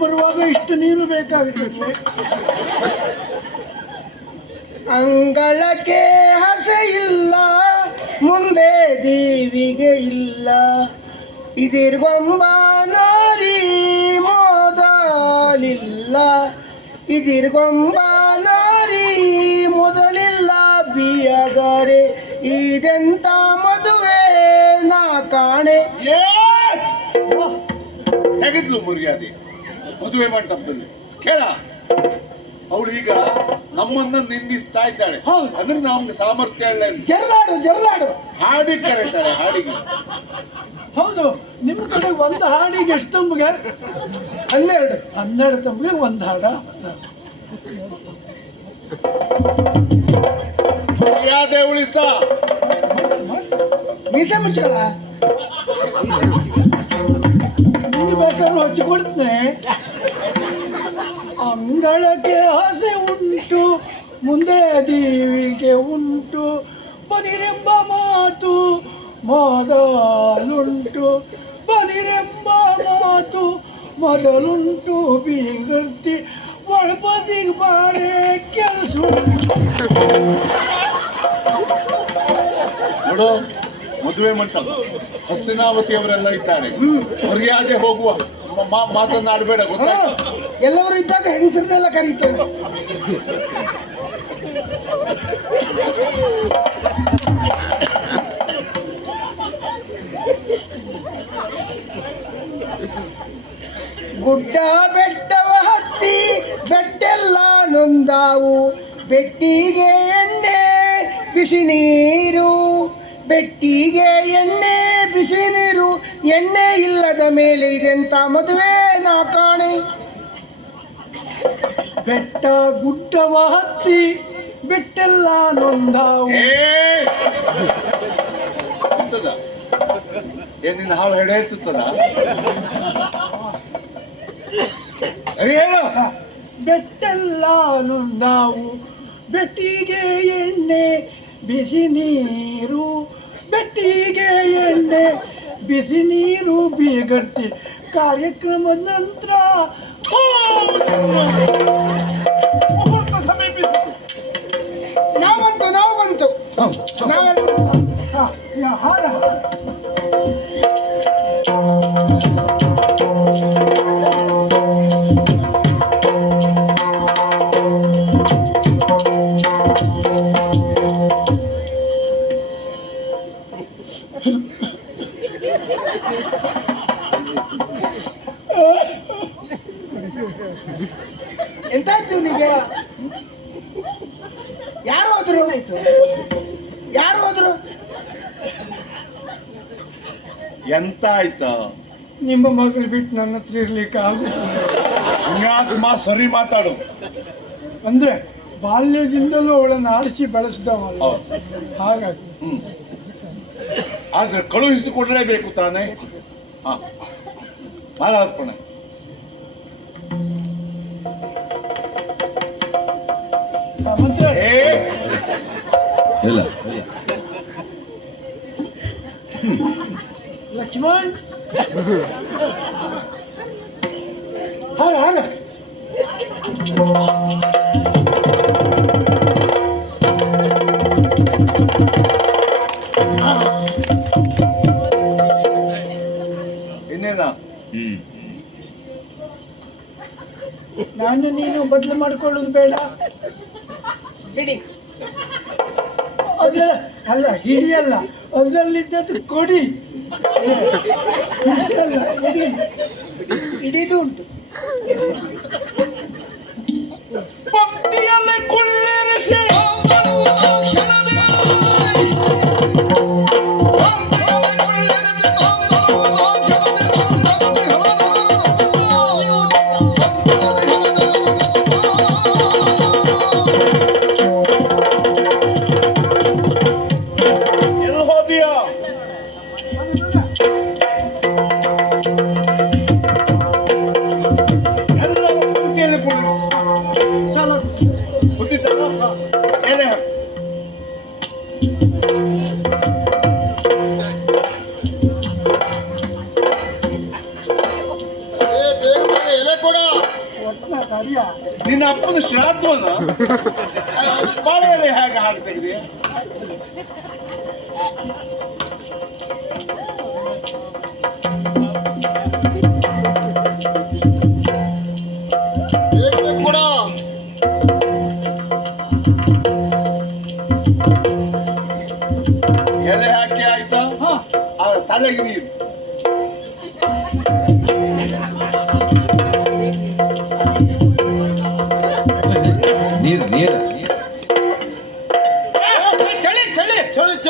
ಬರುವಾಗ ಇಷ್ಟು ನೀರು ಬೇಕಾಗುತ್ತದೆ ಅಂಗಳಕ್ಕೆ ಹಸೆ ಇಲ್ಲ, ಮುಂದೆ ದೇವಿಗೆ ಇಲ್ಲ. ಇದಿರ್ಗೊಂಬ ನಾರಿ ಮೊದಲಿಲ್ಲ. ಇದಿರ್ಗೊಂಬ ನಾರಿ ಮೊದಲಿಲ್ಲ, ಬಿಯಗರೆ ಇದೆಂತ ಮದುವೆ ನಾ ಕಾಣೆ. ಏ ತೆಗೆದ್ಲು ಮರ್ಯಾದೆ ಮದುವೆ ಮಂಟಪದಲ್ಲಿ. ಕೇಳ? ಅವಳು ಈಗ ನಮ್ಮನ್ನ ನಿಂದಿಸ್ತಾ ಇದ್ದಾಳೆ. ಹೌದು. ಅಂದ್ರೆ ನಮ್ಗೆ ಸಾಮರ್ಥ್ಯ ಇಲ್ಲ ಜರ್ದಾಡು ಜರದಾಡು. ಹಾಡಿಗೆ ಕರೀತಾಳೆ ಹಾಡಿಗೆ. ಹೌದು ನಿಮ್ಮ ಕಡೆ ಒಂದು ಹಾಡಿಗೆ ಎಷ್ಟು ತಂಬಿಗೆ ಹನ್ನೆರಡು. ಹನ್ನೆರಡು ತಂಬಿಗೆ ಒಂದು ಹಾಡ. ಮರ್ಯಾದೆ ಉಳಿಸ. ಮೀಸೆ ಮುಚ್ಚಳ ನಿಮಗೆ ಬೇಕಾದ್ರೂ ಹಚ್ಚಿಕೊಡ್ತೇನೆ ಅಂಗಳಕ್ಕೆ ಆಸೆ ಉಂಟು ಮುಂದೆ ದೇವಿಗೆ ಉಂಟು ಬನಿರೆಂಬ ಮಾತು ಮೊದಲುಂಟು ಬನಿರೆಂಬ ಮಾತು ಮೊದಲುಂಟು ಬೀಗರ್ತಿ ಒಳಪದಿಗೆ ಬಾರೆ ಕೆಲಸ ನೋಡು ಮದುವೆ ಮಂಟಪ. ಹಸ್ತಿನಾವತಿ ಅವರೆಲ್ಲ ಇದ್ದಾರೆ ಮರ್ಯಾದೆ ಹೋಗುವ ಮಾ- ಮಾತನ್ನಾಡಬೇಡ ಗೊತ್ತಾಯ್ತಾ? ಎಲ್ಲವರು ಇದ್ದಾಗ ಹೆಂಗಸರನ್ನೆಲ್ಲ ಕರೀತೇನೆ. ಗುಡ್ಡ ಬೆಟ್ಟವ ಹತ್ತಿ, ಬೆಟ್ಟೆಲ್ಲ ನೊಂದಾವು. ಬೆಟ್ಟಿಗೆ ಎಣ್ಣೆ ಬಿಸಿ ನೀರು. ಬೆಟ್ಟಿಗೆ ಎಣ್ಣೆ ಬಿಸಿ ನೀರು. ಎಣ್ಣೆ ಇಲ್ಲದ ಮೇಲೆ ಇದೆಂತ ಮದುವೆ ನಾ ಕಾಣೆ? ಬೆಟ್ಟ ಗುಡ್ಡವ ಹತ್ತಿ ಬಿಟ್ಟೆಲ್ಲ ನೊಂದಾವು. ಏ! ಎಂತದ? ನಿನ್ನ ಹಾಳು ಹೆಡೆ ಎತ್ತುತ್ತದ ಸರಿ ಹೇಳು. ಬೆಟ್ಟೆಲ್ಲ ನೊಂದಾವು. ಬೆಟ್ಟಿಗೆ ಎಣ್ಣೆ ಬಿಸಿ ನೀರು. ಬೆಟ್ಟಿಗೆ ಎಣ್ಣೆ ಬಿಸಿ ನೀರು ಬೀಗರ್ತಿ. ಕಾರ್ಯಕ್ರಮದ ನಂತರ ನಾವು ಬಂತು ನಾವು ಬಂತು ನಾವೆಲ್ಲ ಹಾರ ಹಾರ. ಎಂತ ಆಯ್ತು ನಿಮ್ಮ ಮಗಳು ಬಿಟ್ಟು ನನ್ನ ಹತ್ರ ಇರ್ಲಿಕ್ಕೆ ಆಗುದಿಲ್ಲ ಪುಣ್ಯಾತ್ಮ ಸರಿ ಮಾತಾಡು. ಅಂದ್ರೆ ಬಾಲ್ಯದಿಂದಲೂ ಅವಳನ್ನು ಆಡಿಸಿ ಬೆಳೆಸಿದವಲ್ಲ. ಹಾಗಾಗಿ. ಹ್ಮ್. ಆದ್ರೆ ಕಳುಹಿಸಿಕೊಡ್ಲೇಬೇಕು ತಾನೇ? ಹಾ. ಮಾಲಾರ್ಪಣೆ. ಇಲ್ಲ ಏ! ಹಾಗ ಹಾಗ ಇನ್ನೇನ? ನಾನು ನೀನು ಬದಲು ಮಾಡ್ಕೊಳ್ಳೋದು ಬೇಡ. ಬಿಡಿ. ಅದ್ರ ಅಲ್ಲ ಹಿಡಿಯಲ್ಲ. ಅದರಲ್ಲಿದ್ದದ್ದು ಕೊಡಿ. ಇಡಿದು ಉಂಟು ಭಕ್ತಿಯಲ್ಲಿ ಕುಳ್ಳಿರಿಸಿ ನಿನ್ನ ಅಪ್ಪನ ಶ್ರಾದ್ದವನ್ನ ಬಾಳೆ ಎಲೆ ಹೇಗೆ ಹಾಗೆ ತೆಗೆದಿಯ ಕೂಡ? ಎಲೆ ಹಾಕಿ ಆಯ್ತಾ? ತಲೆಗೆ ನೀರು.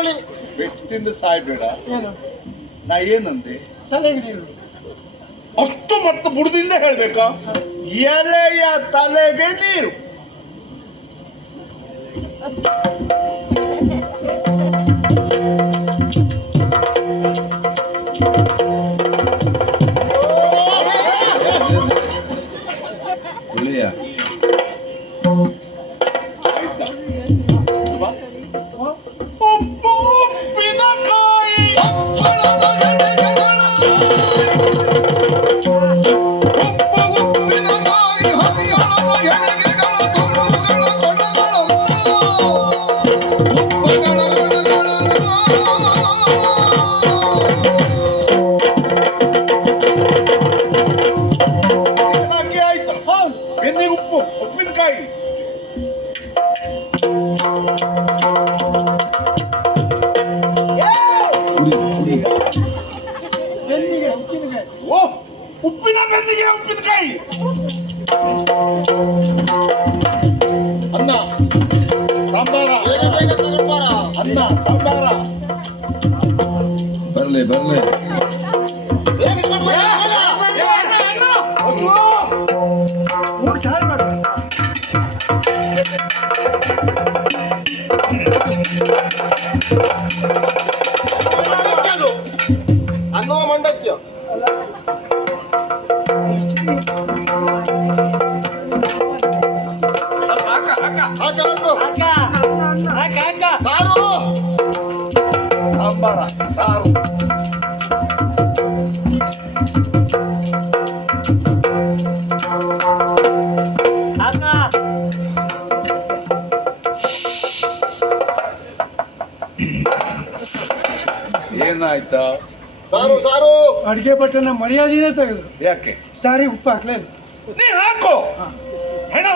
ಚಳಿ ಬೆಟ್ಟು ತಿಂದು ಸಾಯ್ಬೇಡ. ಏನು? ನಾ ಏನಂದೆ? ತಲೆಗೆ ನೀರು ಅಷ್ಟು ಮತ್ತು ಬುಡದಿಂದ ಹೇಳ್ಬೇಕಾ? ಎಲೆಯ ತಲೆಗೆ ನೀರು. ಬೆನ್ನಿಗೆ ಉಪ್ಪು ಉಪ್ಪಿನಕಾಯಿ ಓ ಉಪ್ಪಿನ ಬೆನ್ನಿಗೆ ಉಪ್ಪಿನಕಾಯಿ ಅನ್ನ ಸಾಂಬಾರ. ಅನ್ನ ಸಾಂಬಾರ. ಬರಲಿ ಬರ್ಲಿ. ಏನಾಯ್ತಾ? ಸಾರು ಸಾರು. ಅಡಿಗೆ ಭಟ್ಟನ ಮರ್ಯಾದೆನೇ ತೆಗೆದು ಯಾಕೆ? ಸಾರಿ ಉಪ್ಪು ಹಾಕಲೇ ನೀ ಹಾಕೋ. ಹೆಣ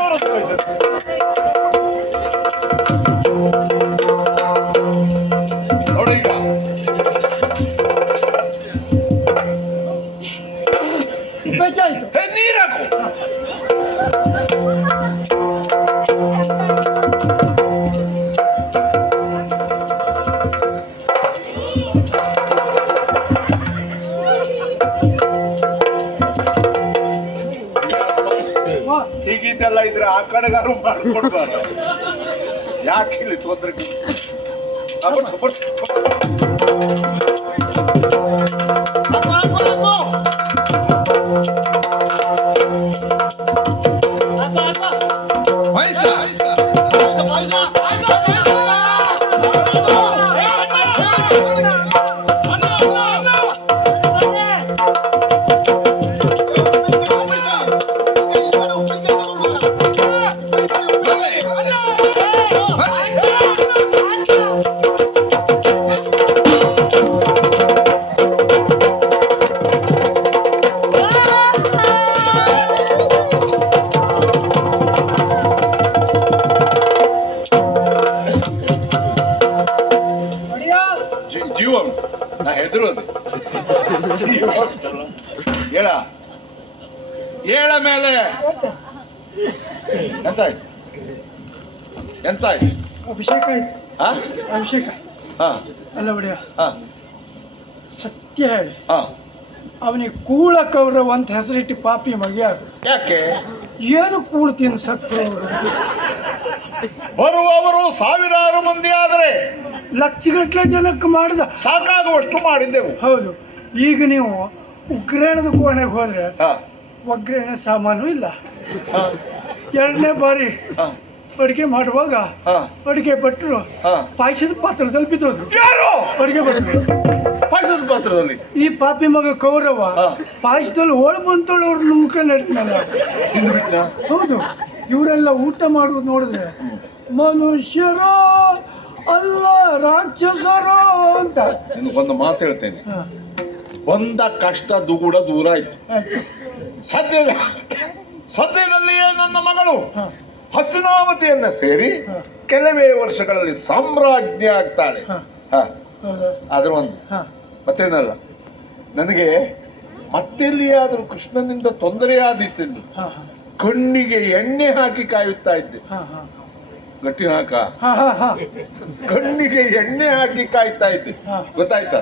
ಯಾಕೆ ಜೀವ. ನಾ ಹೆದರೋದು. ಹೇಳ. ಹೇಳ ಮೇಲೆ. ಎಂತ ಅಭಿಷೇಕ ಆಯ್ತು. ಹಾ ಅಭಿಷೇಕ. ಹಾ ಅಲ್ಲ ಬಿಡಿಯ ಹಾ ಸತ್ಯ ಹೇಳಿ. ಹಾ ಅವನಿಗೆ ಕೂಳ ಕೌರವ ಅಂತ ಹೆಸರಿಟ್ಟು ಪಾಪಿ ಮಗಿಯಾಗ ಯಾಕೆ? ಏನು ಕೂಳ್ತೀನಿ ಸತ್ಯ ಬರುವವರು ಸಾವಿರಾರು ಮಂದಿ ಆದರೆ ಲಕ್ಷಗಟ್ಟಲೆ ಜನಕ್ಕೆ ಮಾಡಿದ ಸಾಕಾಗುವಷ್ಟು ಮಾಡಿದ್ದೆವು. ಹೌದು. ಈಗ ನೀವು ಉಗ್ರಾಣದ ಕೋಣೆಗೆ ಹೋದ್ರೆ ಒಗ್ಗರಣೆ ಸಾಮಾನು ಇಲ್ಲ. ಎರಡನೇ ಬಾರಿ ಅಡುಗೆ ಮಾಡುವಾಗ ಅಡುಗೆ ಭಟ್ರು ಪಾಯಸದ ಪಾತ್ರದಲ್ಲಿ ಬಿದ್ದೋದ್ರು. ಯಾರು? ಅಡುಗೆ ಭಟ್ರು. ಪಾಯಸ ಪಾಯಸದ ಪಾತ್ರದಲ್ಲಿ? ಈ ಪಾಪಿ ಮಗ ಕೌರವ. ಪಾಯಸದಲ್ಲಿ ಓಡ್ ಬಂತೋಳು ಅವ್ರ ನಡ್ತಾನಲ್ಲ ಹೌದು. ಇವರೆಲ್ಲ ಊಟ ಮಾಡುವುದು ನೋಡಿದ್ರೆ ಮನುಷ್ಯರೋ ಅಲ್ಲ ರಾಕ್ಷಸರು ಅಂತ. ನಿನಗೆ ಒಂದು ಮಾತು ಹೇಳ್ತೇನೆ. ಬಂದ ಕಷ್ಟ ದುಗುಡ ದೂರ ಆಯ್ತು. ಸದ್ಯದ ಸದ್ಯದಲ್ಲಿಯೇ ನನ್ನ ಮಗಳು ಹಸನಾವತಿಯನ್ನ ಸೇರಿ ಕೆಲವೇ ವರ್ಷಗಳಲ್ಲಿ ಸಾಮ್ರಾಜ್ಞಿ ಆಗ್ತಾಳೆ? ಆದ್ರೆ ಒಂದು ಮತ್ತೇನಲ್ಲ ನನಗೆ ಮತ್ತೆಲ್ಲಿಯಾದರೂ ಕೃಷ್ಣನಿಂದ ತೊಂದರೆಯಾದೀತೆಂದು ಆದಿತ್ತೆಂದು ಕಣ್ಣಿಗೆ ಎಣ್ಣೆ ಹಾಕಿ ಕಾಯುತ್ತಾ ಇದ್ದೆ. ಗಟ್ಟಿ ಹಾಕ. ಕಣ್ಣಿಗೆ ಎಣ್ಣೆ ಹಾಕಿ ಕಾಯ್ತಾ ಇದ್ದೆ. ಗೊತ್ತಾಯ್ತ?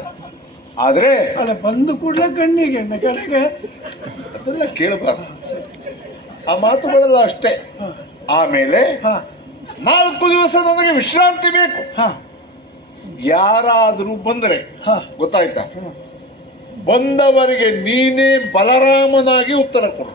ಆದ್ರೆ ಅಲ್ಲ ಬಂದು ಕೂಡಲೇ ಕಣ್ಣಿಗೆ ಎಣ್ಣೆ ಕಡೆಗೆ ಅದೆಲ್ಲ ಕೇಳಬಾರ್ದು. ಆ ಮಾತುಗಳೆಲ್ಲ ಅಷ್ಟೇ. ಆಮೇಲೆ ನಾಲ್ಕು ದಿವಸ ನನಗೆ ವಿಶ್ರಾಂತಿ ಬೇಕು. ಯಾರಾದರೂ ಬಂದರೆ. ಗೊತ್ತಾಯ್ತಾ? ಬಂದವರಿಗೆ ನೀನೇ ಬಲರಾಮನಾಗಿ ಉತ್ತರ ಕೊಡು.